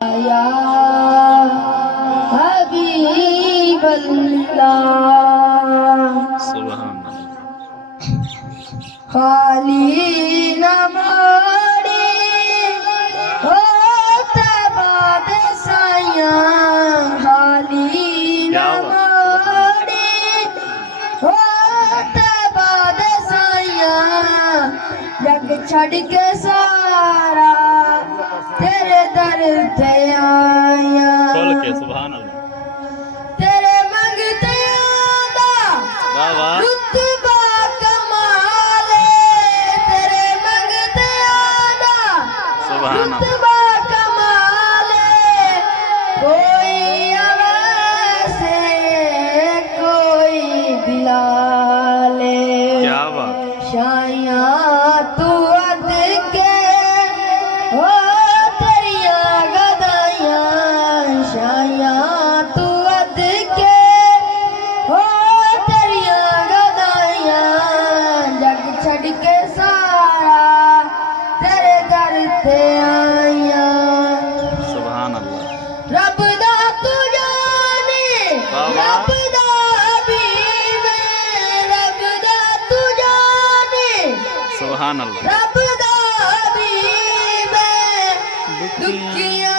या हबीब अल्लाह सुभान खाली न मोरी हो तैबा दे साइयां खाली न मोरी हो तैबा दे साइयां जग छड़ के सारा तेरे दर ते आया खोल के सुभान अल्लाह तेरे मंगते आदा वाह वाह रुतबा कमाले तेरे मंगते आदा सुभान अल्लाह रुतबा कमाले कोई अवैसे कोई बिलाले क्या बात शाया तू अद के हो तेरिया गदाइयां शाया तू अद के हो तेरिया गदाइयां जग छड़ के सारा तेरे दर ते आइयां सुभान अल्लाह रब दा तू जाने वाह वाह रब दा हबीब रब दा तू जाने सुभान अल्लाह रब दा हबीब दुखियां